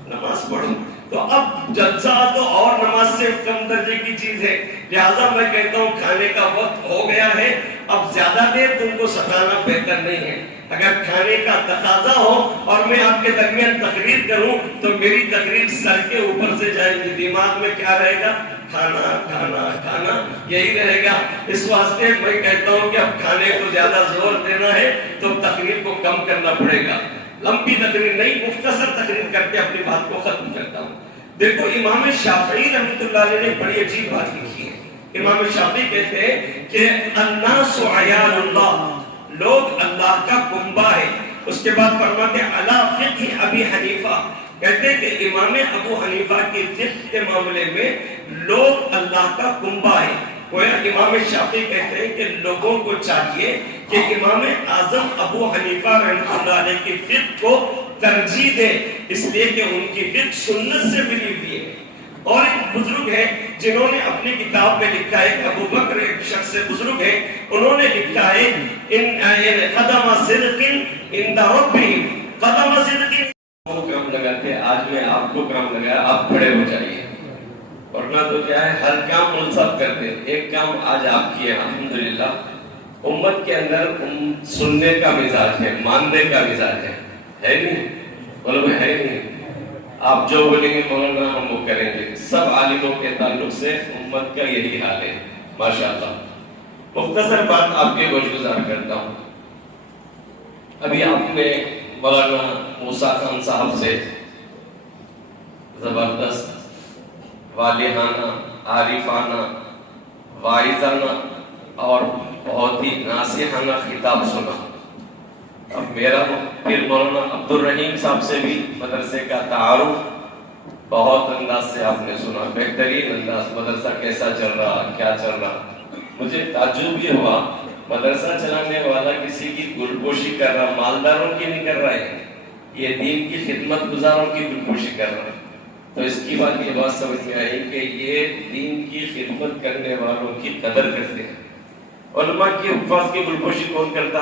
نماز پڑھو. تو اب جلسہ تو اور نماز سے کم درجے کی چیز ہے, لہذا میں کہتا ہوں کھانے کا وقت ہو گیا ہے, اب زیادہ دیر تم کو ستانا بہتر نہیں ہے. اگر کھانے کا تقاضا ہو اور میں آپ کے درمیان تقریر کروں تو میری تقریر سر کے اوپر سے جائے گی, دماغ میں کیا رہے گا؟ کھانا کھانا کھانا, یہی رہے گا. اس واسطے میں کہتا ہوں کہ اب کھانے کو زیادہ زور دینا ہے تو تقریر کو کم کرنا پڑے گا. لمبی تقریر نہیں, مختصر تقریر کر کے اپنی بات کو ختم کرتا ہوں. دیکھو امام شافعی رحمۃ اللہ علیہ نے بڑی عجیب بات لکھی ہے. امام شافعی کہتے ہیں کہ الناس عیال اللہ، لوگ اللہ کا کنبہ ہے۔ اس کے بعد فرماتے ہیں علی فقہ ابی حنیفہ، کہتے ہیں کہ امام ابو حنیفہ کی فقہ کے معاملے میں لوگ اللہ کا کنبہ ہے۔ امام شافعی کہتے ہیں کہ لوگوں کو چاہیے کہ امام اعظم ابو حنیفہ رحمۃ اللہ علیہ کی فقہ کو ترجیح دے، اس لیے کہ ان کی فقہ سنت سے ملی ہوئی ہے۔ اور ایک بزرگ ہے جنہوں نے اپنی کتاب میں لکھا ہے، ابو بکر ایک شخص بزرگ ہے، انہوں نے لکھا ہے ان قدم صدق عند ربهم، قدم صدق کام لگاتے ہیں۔ آج میں آپ کو کام لگایا، آپ کھڑے ہو جائیے، ورنہ تو کیا ہے ہر کام منصب کرتے ہیں۔ ایک کام آج آپ کیے الحمدللہ۔ امت کے اندر سننے کا مزاج ہے، ماننے کا مزاج ہے نہیں؟ بولو ہے نہیں؟ آپ جو بولیں گے مولانا ہم وہ کریں گے۔ سب عالموں کے تعلق سے امت کا یہی حال ہے ماشاءاللہ۔ مختصر بات آپ کے گزار کرتا ہوں۔ ابھی آپ نے مولانا موسیٰ خان صاحب سے زبردست والہانہ، عارفانہ، واعظانہ اور بہت ہی ناصحانہ خطاب سنا۔ اب میرا پھر مولانا عبد الرحیم صاحب سے بھی مدرسے کا تعارف بہت انداز سے آپ نے سنا، بہترین انداز، مدرسہ کیسا چل رہا، کیا چل رہا۔ مجھے تعجب بھی ہوا، مدرسہ چلانے والا کسی کی گلپوشی کر رہا، مالداروں کی نہیں کر رہا ہے، یہ دین کی خدمت گزاروں کی گلپوشی کر رہا ہے۔ تو اس کی بات یہ بات سمجھ میں آئی کہ یہ دین کی خدمت کرنے والوں کی قدر کرتے ہیں۔ علماء کی حفاظ کی گلپوشی کون کرتا؟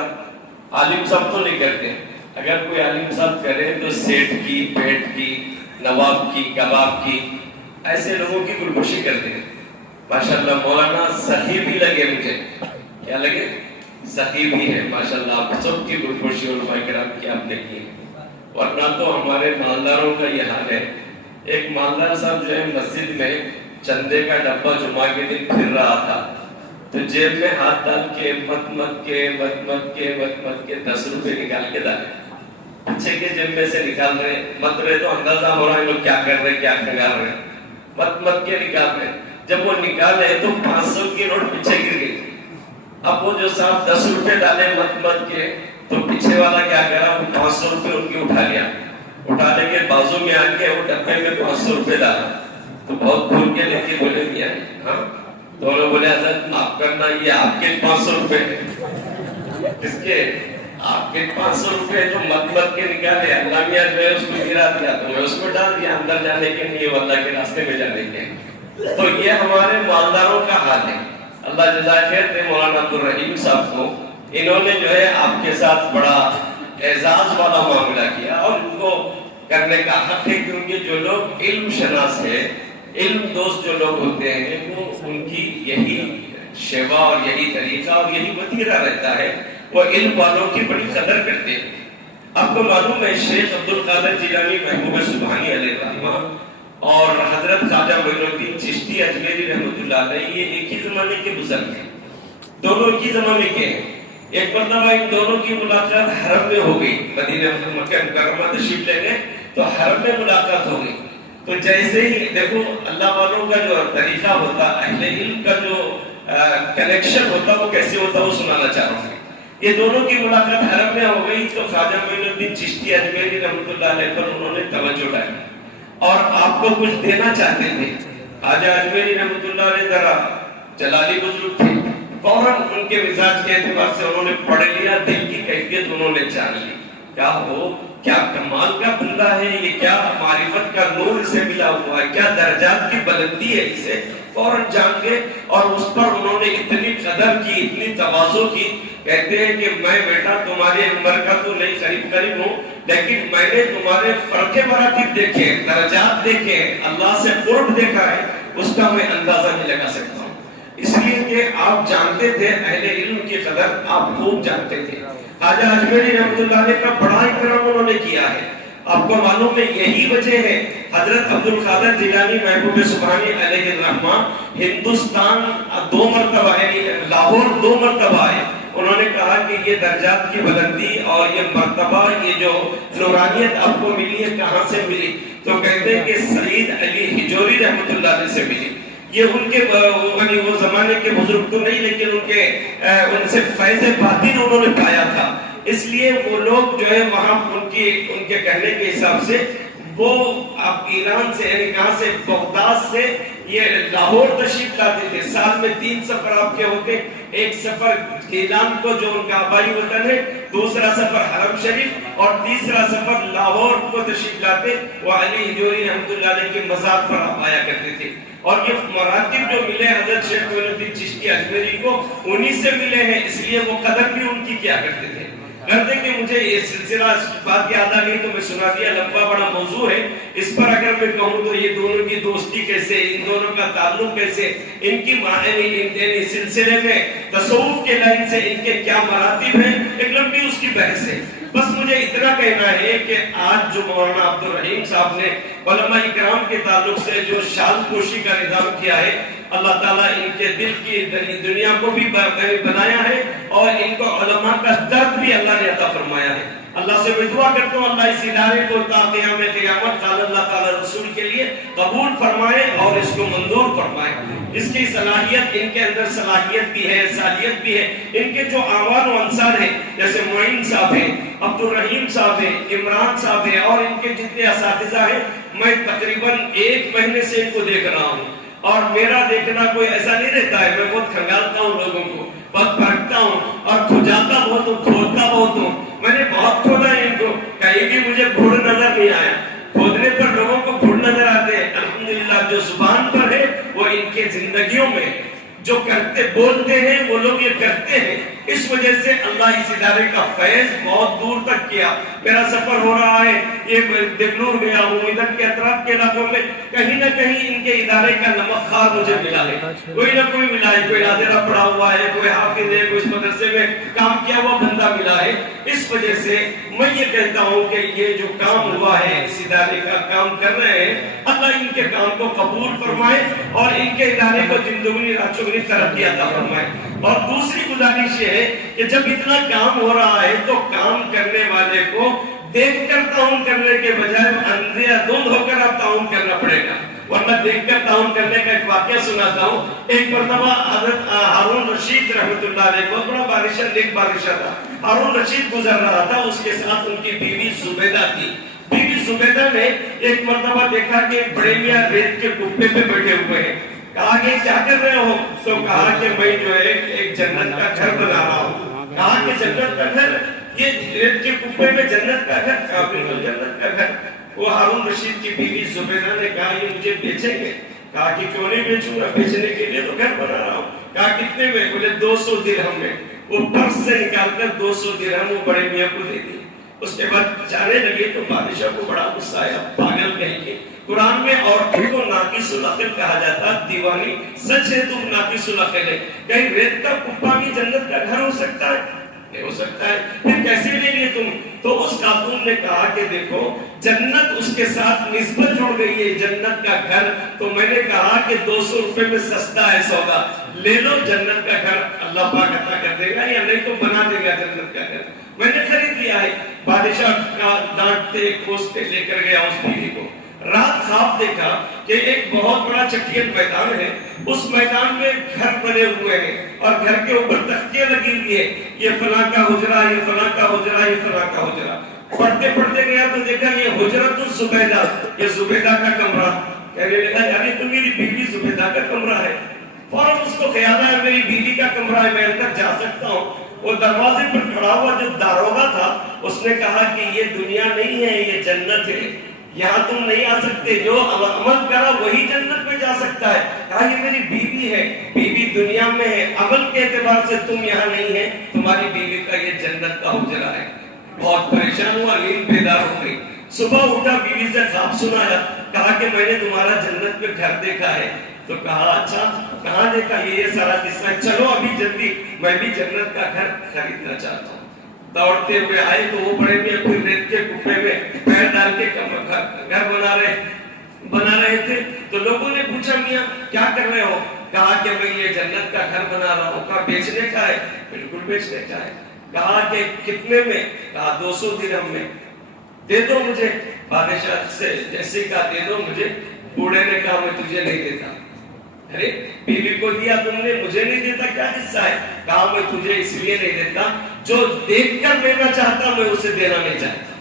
عالم صاحب تو نہیں کرتے۔ اگر کوئی عالم صاحب کرے تو سیٹ کی، پیٹ کی، نواب کی، کباب کی، ایسے لوگوں کی گلپوشی کرتے ہیں۔ ماشاءاللہ مولانا سخی بھی لگے مجھے، کیا لگے؟ سخی بھی ہے ماشاءاللہ۔ آپ سب کی گلپوشی علماء کرام کی آپ نے کی، ورنہ تو ہمارے مالداروں کا یہ حال ہے۔ ایک مالدار صاحب جو ہے مسجد میں چندے کا ڈبہ جمعہ کے دن پھر رہا تھا، تو جیب میں ہاتھ ڈال کے مت کے 10 روپے نکال کے ڈالے، پیچھے کے جیب میں سے نکال رہے، مت رہے تو اندازہ ہو رہا ہے لوگ کیا کر رہے، کیا کھنگار رہے، مت کے نکال رہے۔ جب وہ نکالے تو 500 کی نوٹ پیچھے گر گئی۔ اب وہ جو صاحب 10 روپے ڈالے مت کے، تو پیچھے والا کیا کرا، وہ 500 روپے ان کی اٹھا لیا، اٹھا لے کے بازو میں آ کے وہ ڈبے میں 500 روپے ڈالا، تو بہت کھول کے لے کے بولے میاں ہاں، تو انہوں نے بولے حضرت معاف کرنا، یہ آپ کے 500 روپے اس کے، آپ کے 500 روپے جو مت کے نکالے، اللہ میاں جو ہے اس کو گرا دیا، تو میں اس کو ڈال دیا اندر جانے کے لیے، اللہ کے راستے میں جانے کے۔ تو یہ ہمارے مالداروں کا حال ہے۔ اللہ جزائے خیر دے مولانا عبد الرحیم صاحب کو، انہوں نے جو ہے آپ کے ساتھ بڑا اعزاز والا معاملہ کیا، اور ان کو کرنے کا حق ہے، کیونکہ جو لوگ علم شناس ہے، علم دوست جو لوگ ہوتے ہیں، وہ ان کی یہی شیوا اور یہی طریقہ اور یہی وتیرہ رہتا ہے، وہ علم والوں کی بڑی قدر کرتے ہیں۔ آپ کو معلوم ہے شیخ عبد القادر جیلانی محبوب سبحانی علیہ الرحمہ اور حضرت خواجہ معین الدین چشتی اجمیری رحمۃ اللہ علیہ، یہ ایک ہی زمانے کے بزرگ ہیں، دونوں ایک ہی زمانے کے ہیں۔ ایک مرتبہ ان دونوں کی ملاقات حرم میں ہو گئی، مدینہ مکہ مکرمہ تشریف لے گئے تو حرم میں ملاقات ہو گئی۔ تو جیسے ہی دیکھو اللہ والوں کا جو طریقہ ہوتا، اہل علم کا جو کنیکشن ہوتا وہ کیسے ہوتا وہ سنانا چاہ رہا ہوں۔ یہ دونوں کی ملاقات حرم میں ہو گئی تو خواجہ معین الدین چشتی اجمیری رحمۃ اللہ علیہ پر انہوں نے توجہ ڈالی اور آپ کو کچھ دینا چاہتے تھے۔ خواجہ اجمیری رحمۃ اللہ علیہ ذرا جلالی بزرگ تھے، فوراً ان کے مزاج کے اعتبار سے انہوں نے پڑھ لیا، دل کی کیفیت انہوں نے جان لی، کیا ہو کیا کمال کا بندہ ہے یہ، کیا معرفت کا نور اسے ملا ہوا ہے، کیا درجات کی بلندی ہے اسے، فوراً جان گئے اور اس پر انہوں نے اتنی قدر کی، اتنی تواضع کی۔ کہتے ہیں کہ میں بیٹا تمہارے عمر کا تو نہیں قریب ہوں، لیکن میں نے تمہارے فرق مراتب دیکھے، درجات دیکھے، اللہ سے قرب دیکھا ہے، اس کا میں اندازہ نہیں لگا سکتا ہوں۔ اس لیے کہ آپ جانتے تھے اہل علم کی قدر، آپ خوب جانتے تھے۔ خواجہ اجمیری رحمۃ اللہ علیہ کا بڑا اکرام انہوں نے کیا ہے۔ آپ کو معلوم ہے یہی وجہ ہے حضرت عبد القادر جیلانی محبوب سبحانی علیہ الرحمہ ہندوستان 2 مرتبہ یعنی لاہور 2 مرتبہ آئے۔ انہوں نے کہا کہ یہ درجات کی بلندی اور یہ مرتبہ، یہ جو نورانیت آپ کو ملی ہے کہاں سے ملی؟ تو کہتے ہیں کہ سعید علی ہجوری رحمۃ اللہ علیہ سے ملی۔ یہ ان کے وہ زمانے کے بزرگ تو نہیں، لیکن ان سے فیض باطن انہوں نے پایا تھا، اس لیے وہ لوگ جو ہے وہاں ان کے کہنے کے حساب سے وہ اب ایران سے یعنی کہاں سے بغداد سے یہ لاہور تشریف لاتے تھے۔ سال میں 3 سفر آپ کے ہوتے، ایک سفر ایران کو جو ان کا آبائی وطن ہے، دوسرا سفر حرم شریف، اور تیسرا سفر لاہور کو تشریف لاتے۔ وہ علی ہجوری رحمۃ اللہ علیہ کے مزار پر آپ آیا کرتے تھے، اور یہ مراتب جو ملے حضرت شیخ معین الدین چشتی اجمیری کو انہی سے ملے ہیں، اس لیے وہ قدر بھی ان کی کیا کرتے تھے کرتے کہ مجھے یہ سلسلہ بات یاد آ گئی تو میں سنا دیا، لمبا بڑا موضوع ہے، اس پر اگر میں کہوں تو یہ دونوں کی دوستی کیسے، ان دونوں کا تعلق کیسے، ان کی معنی سلسلے میں تصوف کے لائن سے ان کے کیا مراتب ہیں، ایک لمبی اس کی بحث ہے۔ بس مجھے اتنا کہنا ہے کہ آج جو مولانا عبد الرحیم صاحب نے علماء کرام کے تعلق سے جو شال پوشی کا نظام کیا ہے، اللہ تعالیٰ ان کے دل کی دنیا کو بھی بنایا ہے، اور ان کو علماء کا درد بھی اللہ نے عطا فرمایا ہے۔ اللہ سے میں دعا کرتا ہوں اللہ اس ادارے کو تا قیام قیامت قال اللہ تعالیٰ رسول کے لیے قبول فرمائے اور اس کو منظور فرمائے۔ اس کی صلاحیت، ان کے اندر صلاحیت بھی ہے، صلاحیت بھی ہے، ان کے جو آوان و انصار ہیں جیسے معین صاحب ہیں، عبد الرحیم صاحب ہیں، عمران صاحب ہیں، اور ان کے جتنے اساتذہ ہیں، میں تقریباً 1 مہینے سے ان کو دیکھ رہا ہوں، اور میرا دیکھنا کوئی ایسا نہیں رہتا ہے، میں بہت کھنگالتا ہوں لوگوں کو، بہت پرکھتا ہوں اور کھجاتا بہت ہوں، کھودتا بہت ہوں۔ میں نے بہت کھودا ہے ان کو، کہیں بھی مجھے بھوڑ نظر نہیں آیا، کھودنے پر لوگوں کو بھوڑ نظر آتے ہیں۔ الحمدللہ جو زبان پر ہے وہ ان کے زندگیوں میں جو کرتے بولتے ہیں وہ لوگ یہ کرتے ہیں، اس وجہ سے اللہ اس ادارے کا فیض بہت دور تک کیا۔ میرا سفر ہو رہا ہے، یہ دگنور گیا ہوں، ادھر کے اطراف کے علاقوں میں کہیں نہ کہیں ان کے ادارے کا نمک خوار مجھے ملا ہے، کوئی نہ کوئی ملا ہے، کوئی ناظرہ پڑھا ہوا ہے، کوئی حافظ ہے، کوئی اس مدرسے میں کام کیا ہوا بندہ ملا ہے۔ اس وجہ سے میں یہ کہتا ہوں کہ یہ جو کام ہوا ہے، اس ادارے کا کام کر رہے ہیں، اللہ ان کے کام کو قبول فرمائے اور ان کے ادارے کو زندگی راچوگنی ترقی عطا فرمائے۔ اور دوسری گزارش یہ ہے کہ جب اتنا کام ہو رہا ہے تو کام کرنے والے کو دیکھ کر تعاون کرنے کے بجائے اندھے دھند ہو کر اب تعاون کرنا پڑے گا، ورنہ دیکھ کر تعاون کرنے کا ایک واقعہ سناتا ہوں۔ ایک مرتبہ حضرت ہارون رشید رحمۃ اللہ علیہ بہت بڑا بادشاہ، نیک بادشاہ تھا، ہارون رشید گزر رہا تھا، اس کے ساتھ ان کی بیوی زبیدہ تھی۔ بیوی زبیدہ نے ایک مرتبہ دیکھا کہ بڑے میاں ریت کے کپے پہ بیٹھے ہوئے ہیں، کہا کہ کیا کر رہے ہو؟ تو کہا کہ میں جو ہے ایک جنت کا گھر بنا رہا ہوں۔ کہا کہ جنت کا گھر، یہ ریت کے کپے میں جنت کا گھر؟ کہا بالکل جنت کا گھر۔ وہ ہارون رشید کی بیوی زبیدہ نے کہا یہ مجھے بیچیں گے؟ کہا کہ کیوں نہیں بیچوں گا، بیچنے کے لیے تو گھر بنا رہا ہوں۔ کہا کتنے میں؟ بولے 200 درہم میں۔ وہ پرس سے نکال کر 200 درہم وہ بڑے میاں کو دے دی۔ اس کے بعد جانے لگے تو بادشاہ کو بڑا غصہ آیا، پاگل کہیں گے، قرآن میں عورتوں کو ناقص العقل کہا جاتا، دیوانی، سچ ہے تم ناقص العقل ہے، کہیں ریت کا کپا بھی جنت کا گھر ہو سکتا ہے؟ نہیں ہو سکتا ہے، پھر کیسے لے لیے تم؟ تو اس خاتون نے کہا کہ دیکھو جنت اس کے ساتھ نسبت جڑ گئی ہے، جنت کا گھر، تو میں نے کہا کہ 200 روپے میں سستا ہے سودا، لے لو، جنت کا گھر اللہ پاک عطا کر دے گا، یا نہیں تو بنا دے گا جنت کا گھر۔ میں نے خرید لیا ہے۔ بادشاہ کا ڈانٹتے کھوستے لے کر گیا اس بیوی کو۔ رات خواب دیکھا کہ ایک بہت بڑا چٹیل میدان ہے، اس میدان میں گھر بنے ہوئے ہیں اور گھر کے اوپر تختیاں لگی ہوئی ہیں، یہ فلاں کا حجرہ، یہ فلاں کا حجرہ، یہ فلاں کا حجرہ۔ پڑھتے پڑھتے گیا تو دیکھا یہ حجرۃ الزبیدہ، یہ زبیدہ کا کمرہ۔ کہنے لگا یعنی تو میری بیوی زبیدہ کا کمرہ ہے۔ فوراً اس کو خیال آیا میری بیوی کا کمرہ ہے، میں اندر جا سکتا ہوں۔ وہ دروازے پر کھڑا ہوا جو داروغہ تھا اس نے کہا کہ یہ دنیا نہیں ہے، یہ جنت ہے، یہاں تم نہیں آ سکتے، جو عمل کرا وہی جنت میں جا سکتا ہے۔ کہا یہ میری بیوی ہے، بیوی دنیا میں ہے، عمل کے اعتبار سے تم یہاں نہیں ہے، تمہاری بیوی کا یہ جنت کا حجرہ ہے۔ بہت پریشان ہوا، نیند بیدار ہو گئی۔ صبح اٹھا، بیوی سے خواب سنایا، کہا کہ میں نے تمہارا جنت میں گھر دیکھا ہے۔ تو کہا اچھا کہاں دیکھا؟ یہ سارا قصہ، چلو ابھی جلدی، میں بھی جنت کا گھر خریدنا چاہتا ہوں۔ دوڑتے ہوئے آئے تو وہ بڑے میاں کوئی ریت کے کپے میں پیر ڈال کے گھر بنا رہے تھے۔ تو لوگوں نے پوچھا میاں کیا کر رہے ہو؟ کہا کہ میں یہ جنت کا گھر بنا رہا ہوں۔ کہا بیچنے کا ہے؟ بالکل بیچنے کا ہے۔ کہا کہ کتنے میں؟ کہا 200 درہم میں۔ دے دو مجھے۔ بادشاہ سے جیسے کہا دے دو مجھے، بوڑھے نے کہا میں تجھے نہیں دیتا۔ ارے بیوی کو دیا تم نے, مجھے نہیں دیتا, کیا قصہ ہے؟ کہا میں تجھے اس لیے نہیں دیتا, جو دیکھ کر لینا چاہتا میں اسے دینا نہیں چاہتا.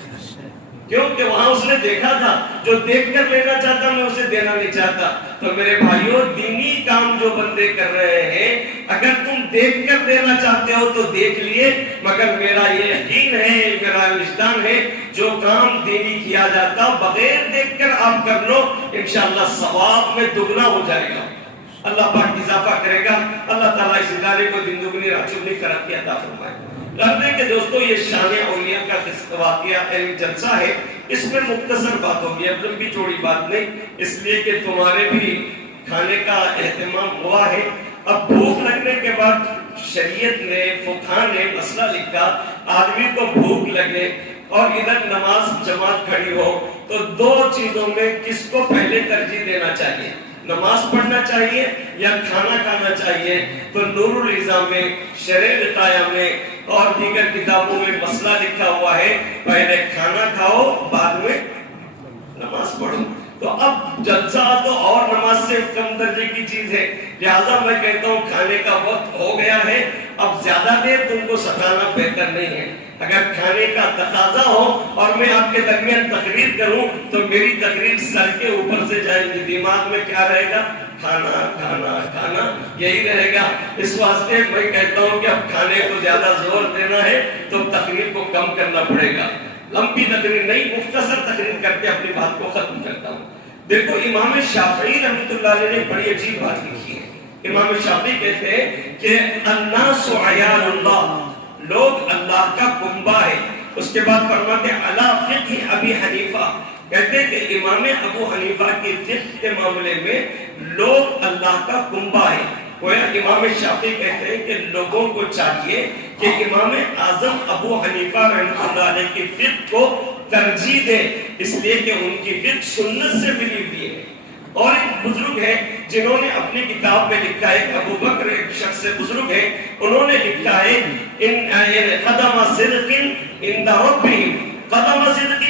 کیونکہ وہاں اس نے دیکھا تھا, جو دیکھ کر لینا چاہتا میں اسے دینا نہیں چاہتا. تو میرے بھائیوں, دینی کام جو بندے کر رہے ہیں, اگر تم دیکھ کر دینا چاہتے ہو تو دیکھ لیے, مگر میرا یہ یقین ہے, میرا وجدان ہے, جو کام دینی کیا جاتا بغیر دیکھ کر آپ کر لو, انشاءاللہ ثواب میں دگنا ہو جائے گا. اللہ پاک اضافہ کرے گا. اللہ تعالیٰ اس ادارے کو دن دگنی رات چگنی ترقی عطا فرمائے. کرنے کے دوستو, یہ شان اولیاء کا واقعہ جلسہ ہے, اس میں مختصر بات ہوگی, اب لمبی چوڑی بات نہیں, اس لیے کہ تمہارے بھی کھانے کا اہتمام ہوا ہے. اب بھوک لگنے کے بعد شریعت نے, فقہا نے مسئلہ لکھا, آدمی کو بھوک لگے اور ادھر نماز جماعت کھڑی ہو, تو دو چیزوں میں کس کو پہلے ترجیح دینا چاہیے؟ نماز پڑھنا چاہیے یا کھانا کھانا چاہیے؟ تو نور العظام میں, شرح بتایا میں اور دیگر کتابوں میں مسئلہ لکھا ہوا ہے, پہلے کھانا کھاؤ بعد میں نماز پڑھو. تو اب جلسہ تو اور نماز سے کم درجے کی چیز ہے, لہذا میں کہتا ہوں کھانے کا وقت ہو گیا ہے, اب زیادہ دیر تم کو ستانا بہتر نہیں ہے. اگر کھانے کا تقاضا ہو اور میں آپ کے درمیان تقریر کروں تو میری تقریر سر کے اوپر سے جائے گی, دماغ میں کیا رہے گا؟ کھانا کھانا کھانا, یہی رہے گا. اس واسطے میں کہتا ہوں کہ اب کھانے کو زیادہ زور دینا ہے تو تقریر کو کم کرنا پڑے گا. لمبی تقریر نہیں, مختصر تقریر کر کے اپنی بات کو ختم کرتا ہوں. دیکھو, امام شافعی رحمۃ اللہ علیہ نے بڑی عجیب بات لکھی ہے. امام شافعی کہتے ہیں کہ الناس عیال اللہ, لوگ اللہ کا کنبہ ہے. اس کے بعد فرماتے ہیں علی فقہ ابی حنیفہ, کہتے ہیں کہ امام ابو حنیفہ کی فقہ کے معاملے میں لوگ اللہ کا کنبہ ہے. گویا امام شافعی کہتے ہیں کہ لوگوں کو چاہیے کہ امام اعظم ابو حنیفہ رحمۃ اللہ علیہ کی فقہ کو ترجیح دیں, اس لیے کہ ان کی فقہ سنت سے ملی ہوئی ہے. اور ایک بزرگ ہے جنہوں نے اپنی کتاب میں لکھا ہے, ابو بکر ایک شخص بزرگ ہے, انہوں نے لکھا ہے ان قدم صدق عند ربہم, قدم صدق